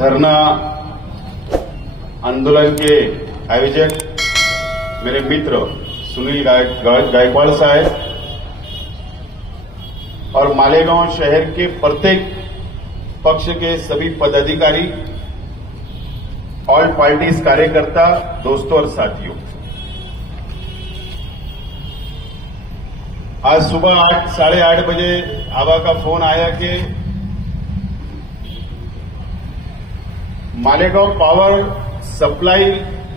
धरना आंदोलन के आयोजक मेरे मित्र सुनील गायकवाड़ साहब और मालेगांव शहर के प्रत्येक पक्ष के सभी पदाधिकारी, ऑल पार्टीज कार्यकर्ता, दोस्तों और साथियों, आज सुबह 8-8:30 बजे आबा का फोन आया कि Malegaon power supply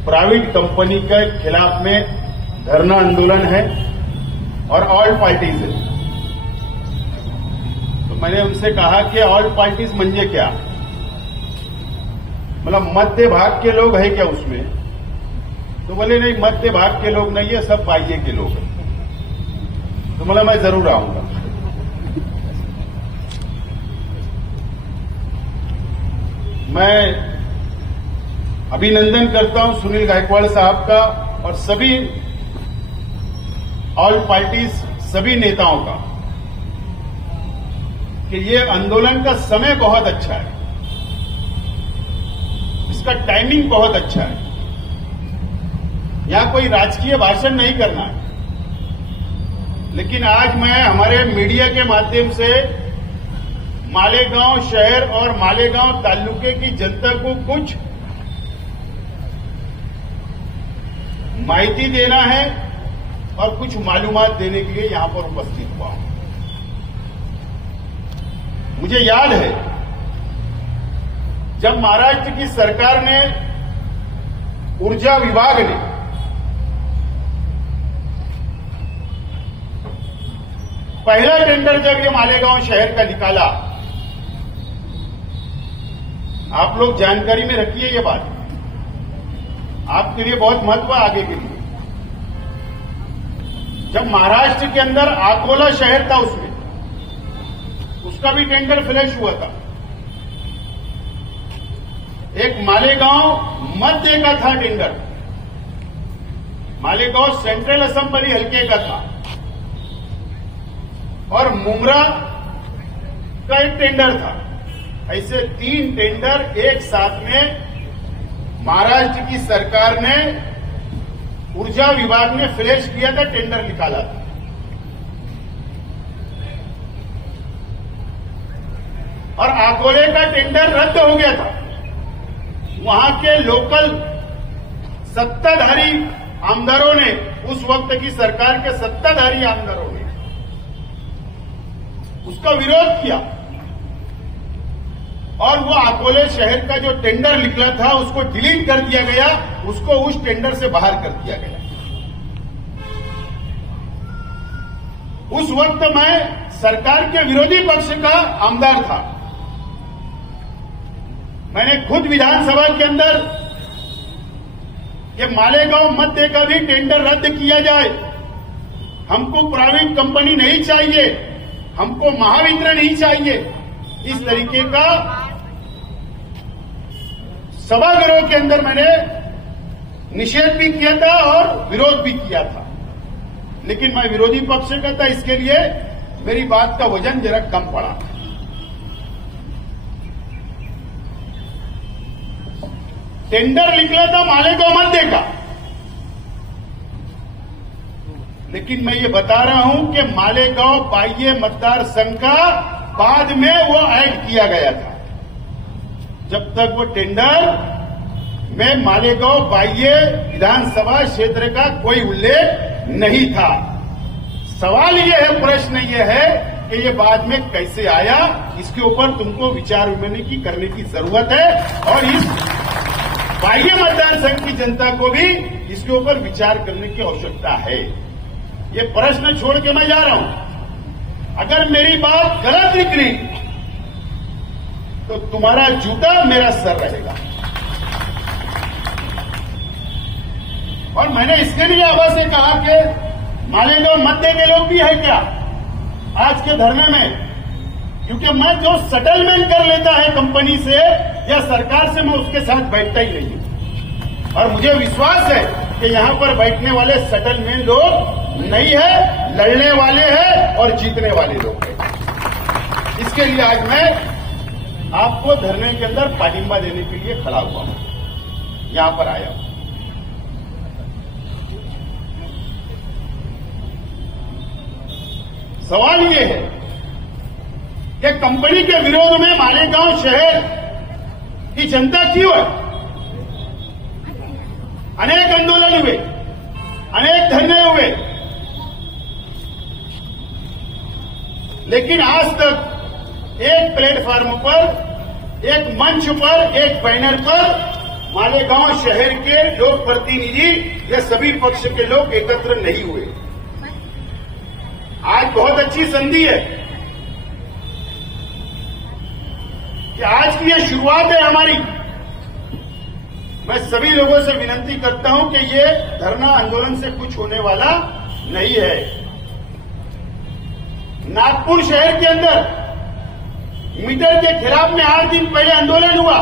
private company के खिलाफ में धरना आंदोलन है और ऑल पार्टीज है। तो मैंने उनसे कहा कि ऑल पार्टीज म्हणजे क्या, मतलब मध्य भाग के लोग है क्या उसमें? तो बोले नहीं, मध्य भाग के लोग नहीं है, सब बाह्य के लोग हैं। तो बोला मैं जरूर आऊंगा। मैं अभिनंदन करता हूं सुनील गायकवाड़ साहब का और सभी ऑल पार्टीज, सभी नेताओं का कि ये आंदोलन का समय बहुत अच्छा है, इसका टाइमिंग बहुत अच्छा है। यहां कोई राजकीय भाषण नहीं करना है, लेकिन आज मैं हमारे मीडिया के माध्यम से मालेगांव शहर और मालेगांव तालुके की जनता को कुछ माहिती देना है और कुछ मालूमात देने के लिए यहां पर उपस्थित हुआ हूं। मुझे याद है जब महाराष्ट्र की सरकार ने, ऊर्जा विभाग ने पहला टेंडर जब ये मालेगांव शहर का निकाला, आप लोग जानकारी में रखिए ये बात, आपके लिए बहुत महत्व आगे के लिए। जब महाराष्ट्र के अंदर अकोला शहर था, उसका भी टेंडर फ्लैश हुआ था। एक मालेगांव मध्य का था टेंडर, मालेगांव सेंट्रल असेंबली हल्के का था, और मुमरा का एक टेंडर था। ऐसे 3 टेंडर एक साथ में महाराष्ट्र की सरकार ने, ऊर्जा विभाग ने फ्लैश किया था, टेंडर निकाला था। और अकोले का टेंडर रद्द हो गया था। वहां के लोकल सत्ताधारी आमदारों ने, उस वक्त की सरकार के सत्ताधारी आमदारों ने उसका विरोध किया और वो अकोले शहर का जो टेंडर निकला था उसको डिलीट कर दिया गया, उसको उस टेंडर से बाहर कर दिया गया। उस वक्त मैं सरकार के विरोधी पक्ष का आमदार था। मैंने खुद विधानसभा के अंदर कि मालेगांव मध्य का भी टेंडर रद्द किया जाए, हमको प्राइवेट कंपनी नहीं चाहिए, हमको महावितरण ही चाहिए, इस तरीके का सभागृह के अंदर मैंने निषेध भी किया था और विरोध भी किया था। लेकिन मैं विरोधी पक्ष का था, इसके लिए मेरी बात का वजन जरा कम पड़ा। टेंडर निकला था मालेगांव मध्य का, लेकिन मैं ये बता रहा हूं कि मालेगांव बाह्य मतदार संघ का बाद में वो ऐड किया गया था। जब तक वो टेंडर में मालेगांव बाह्य विधानसभा क्षेत्र का कोई उल्लेख नहीं था। सवाल ये है, प्रश्न ये है कि ये बाद में कैसे आया, इसके ऊपर तुमको विचार विमर्श करने की जरूरत है और इस बाह्य मतदार संघ की जनता को भी इसके ऊपर विचार करने की आवश्यकता है। ये प्रश्न छोड़ के मैं जा रहा हूं। अगर मेरी बात गलत निकली तो तुम्हारा जूता मेरा सर रहेगा। और मैंने इसके लिए आवाज से कहा कि मालेगांव मध्य के लोग भी है क्या आज के धरने में, क्योंकि मैं जो सेटलमेंट कर लेता है कंपनी से या सरकार से, मैं उसके साथ बैठता ही नहीं हूं। और मुझे विश्वास है कि यहां पर बैठने वाले सेटलमेंट लोग नहीं है, लड़ने वाले हैं और जीतने वाले लोग हैं। इसके लिए आज मैं आपको धरने के अंदर पाटिंबा देने के लिए खड़ा हुआ हूं, यहां पर आया हूं। सवाल ये है कि कंपनी के विरोध में मालेगांव शहर की जनता क्यों है? अनेक आंदोलन हुए, अनेक धरने हुए, लेकिन आज तक एक प्लेटफार्म पर, एक मंच पर, एक बैनर पर मालेगांव शहर के लोक प्रतिनिधि या सभी पक्ष के लोग एकत्र नहीं हुए। आज बहुत अच्छी संधि है कि आज की ये शुरुआत है हमारी। मैं सभी लोगों से विनती करता हूं कि ये धरना आंदोलन से कुछ होने वाला नहीं है। नागपुर शहर के अंदर मीटर के खिलाफ में 8 दिन पहले आंदोलन हुआ।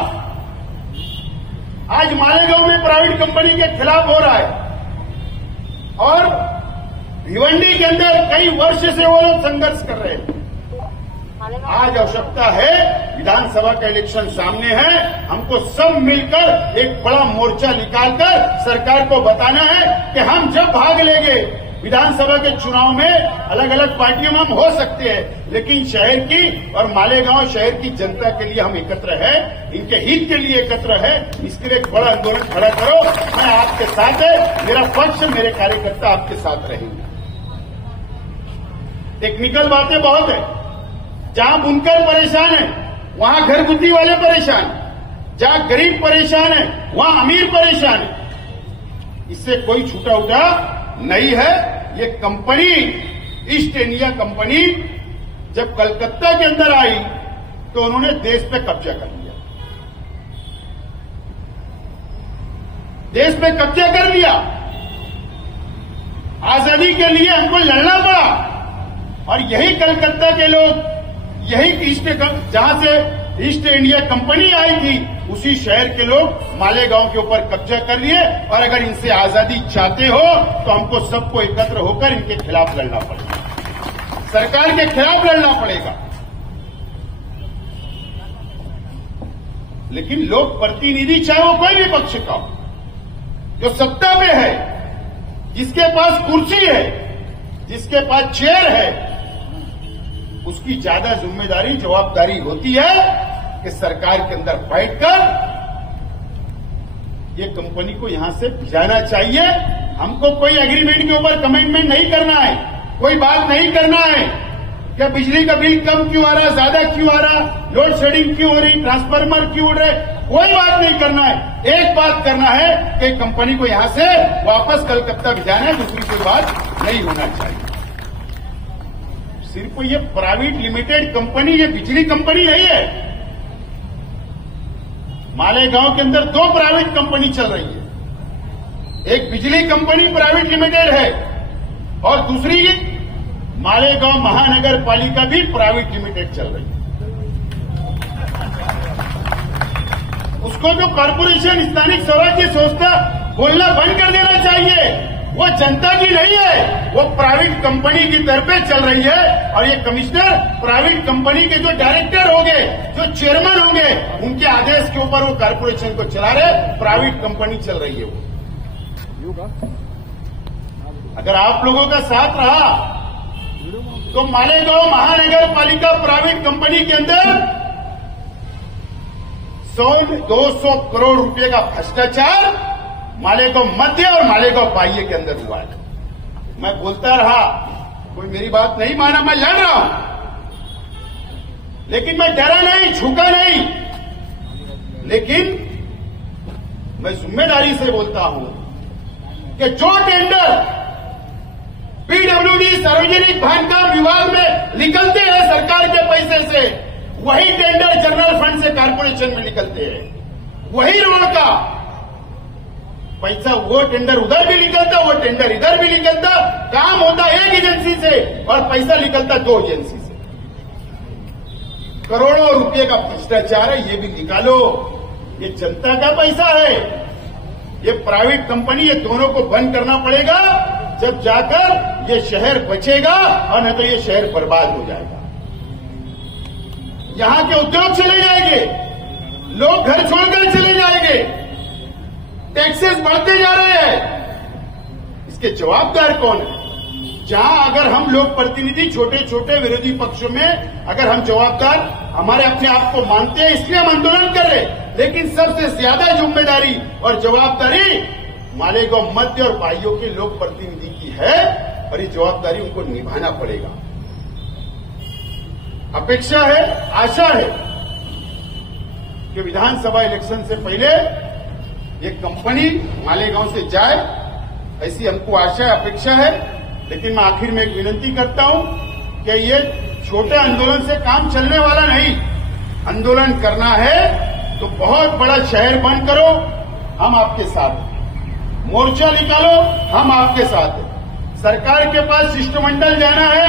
आज मालेगांव में प्राइवेट कंपनी के खिलाफ हो रहा है और भिवंडी के अंदर कई वर्ष से वो लोग संघर्ष कर रहे हैं। आज आवश्यकता है, विधानसभा का इलेक्शन सामने है, हमको सब मिलकर एक बड़ा मोर्चा निकालकर सरकार को बताना है कि हम जब भाग लेंगे विधानसभा के चुनाव में, अलग अलग पार्टियों में हम हो सकते हैं, लेकिन शहर की और मालेगांव शहर की जनता के लिए हम एकत्र है, इनके हित के लिए एकत्र है। इसके लिए एक बड़ा आंदोलन खड़ा करो। मैं आपके साथ है, मेरा पक्ष, मेरे कार्यकर्ता आपके साथ रहेंगे। टेक्निकल बातें बहुत है। जहां बुनकर परेशान है वहां घरगुती वाले परेशान, जहां गरीब परेशान है वहां अमीर परेशान है। इससे कोई छूटा उठा नहीं है। ये कंपनी, ईस्ट इंडिया कंपनी जब कलकत्ता के अंदर आई तो उन्होंने देश पे कब्जा कर लिया, देश पे कब्जा कर लिया। आजादी के लिए हमको लड़ना पड़ा और यही कलकत्ता के लोग, यही जहां से ईस्ट इंडिया कंपनी आई थी, उसी शहर के लोग मालेगांव के ऊपर कब्जा कर लिए। और अगर इनसे आजादी चाहते हो तो हमको सबको एकत्र होकर इनके खिलाफ लड़ना पड़ेगा, सरकार के खिलाफ लड़ना पड़ेगा। लेकिन लोक प्रतिनिधि, चाहे वो कोई भी पक्ष का हो, जो सत्ता में है, जिसके पास कुर्सी है, जिसके पास चेयर है, उसकी ज्यादा जिम्मेदारी, जवाबदारी होती है कि सरकार के अंदर बैठकर ये कंपनी को यहां से भिजाना चाहिए। हमको कोई एग्रीमेंट के ऊपर कमिटमेंट नहीं करना है, कोई बात नहीं करना है क्या बिजली का बिल कम क्यों आ रहा, ज्यादा क्यों आ रहा, लोड शेडिंग क्यों हो रही, ट्रांसफार्मर क्यों उड़ रहे, कोई बात नहीं करना है। एक बात करना है कि कंपनी को यहां से वापस कलकत्ता भिजाना है, दूसरी कोई बात नहीं होना चाहिए। सिर्फ ये प्राइवेट लिमिटेड कंपनी, ये बिजली कंपनी नहीं है। मालेगांव के अंदर 2 प्राइवेट कंपनी चल रही है। एक बिजली कंपनी प्राइवेट लिमिटेड है और दूसरी मालेगांव महानगर पालिका भी प्राइवेट लिमिटेड चल रही है। उसको जो कॉर्पोरेशन स्थानिक स्वराज्य संस्था बोलना बंद कर देना चाहिए। वो जनता की नहीं है, वो प्राइवेट कंपनी की तरफे चल रही है। और ये कमिश्नर प्राइवेट कंपनी के जो डायरेक्टर होंगे, जो चेयरमैन होंगे, उनके आदेश के ऊपर वो कॉर्पोरेशन को चला रहे, प्राइवेट कंपनी चल रही है वो। अगर आप लोगों का साथ रहा तो मालेगांव महानगर पालिका प्राइवेट कंपनी के अंदर 100-200 करोड़ रुपए का भ्रष्टाचार मालेगांव मध्य और मालेगांव बाह्य के अंदर हुआ है। मैं बोलता रहा, कोई मेरी बात नहीं माना, मैं लड़ रहा हूं, लेकिन मैं डरा नहीं, झुका नहीं। लेकिन मैं जिम्मेदारी से बोलता हूं कि जो टेंडर पीडब्ल्यूडी सार्वजनिक बांधकाम विभाग में निकलते हैं सरकार के पैसे से, वही टेंडर जनरल फंड से कॉर्पोरेशन में निकलते हैं। वही रोड का पैसा, वो टेंडर उधर भी निकलता, वो टेंडर इधर भी निकलता। काम होता एक एजेंसी से और पैसा निकलता 2 एजेंसी से। करोड़ों रुपए का भ्रष्टाचार है, ये भी निकालो। ये जनता का पैसा है, ये प्राइवेट कंपनी, ये दोनों को बंद करना पड़ेगा, जब जाकर ये शहर बचेगा और नहीं तो ये शहर बर्बाद हो जाएगा। यहां के उद्योग चले जाएंगे, लोग घर छोड़कर चले जाएंगे, टैक्सेस बढ़ते जा रहे हैं। इसके जवाबदार कौन है? जहां अगर हम लोग प्रतिनिधि छोटे छोटे विरोधी पक्षों में अगर हम जवाबदार हमारे अपने आप को मानते हैं, इसलिए हम आंदोलन कर रहे, लेकिन सबसे ज्यादा जिम्मेदारी और जवाबदारी मालेगांव मध्य और बाइयों के लोक प्रतिनिधि की है और ये जवाबदारी उनको निभाना पड़ेगा। अपेक्षा है, आशा है कि विधानसभा इलेक्शन से पहले ये कंपनी मालेगांव से जाए, ऐसी हमको आशा है, अपेक्षा है। लेकिन मैं आखिर में एक विनती करता हूं कि ये छोटे आंदोलन से काम चलने वाला नहीं। आंदोलन करना है तो बहुत बड़ा शहर बंद करो, हम आपके साथ हैं। मोर्चा निकालो, हम आपके साथ हैं। सरकार के पास शिष्टमंडल जाना है,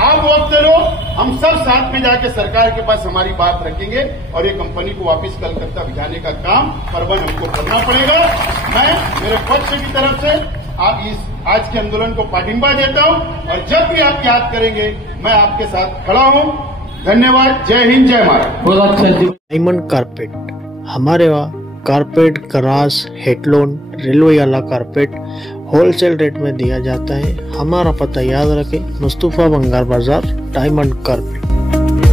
आप वक्त लो, हम सब साथ में जाके सरकार के पास हमारी बात रखेंगे और ये कंपनी को वापस कलकत्ता भिजाने का काम फरवन हमको करना पड़ेगा। मैं मेरे पक्ष की तरफ से आप इस आज के आंदोलन को पाठिंबा देता हूं और जब भी आप याद करेंगे मैं आपके साथ खड़ा हूं। धन्यवाद। जय हिंद, जय महाराष्ट्र। डायमंड कारपेट, हमारे वहाँ कारपेट, गराज, हेडलोन, रेलवे वाला कारपेट होलसेल रेट में दिया जाता है। हमारा पता याद रखें, मुस्तफा बंगार बाजार, डायमंड कारपेट।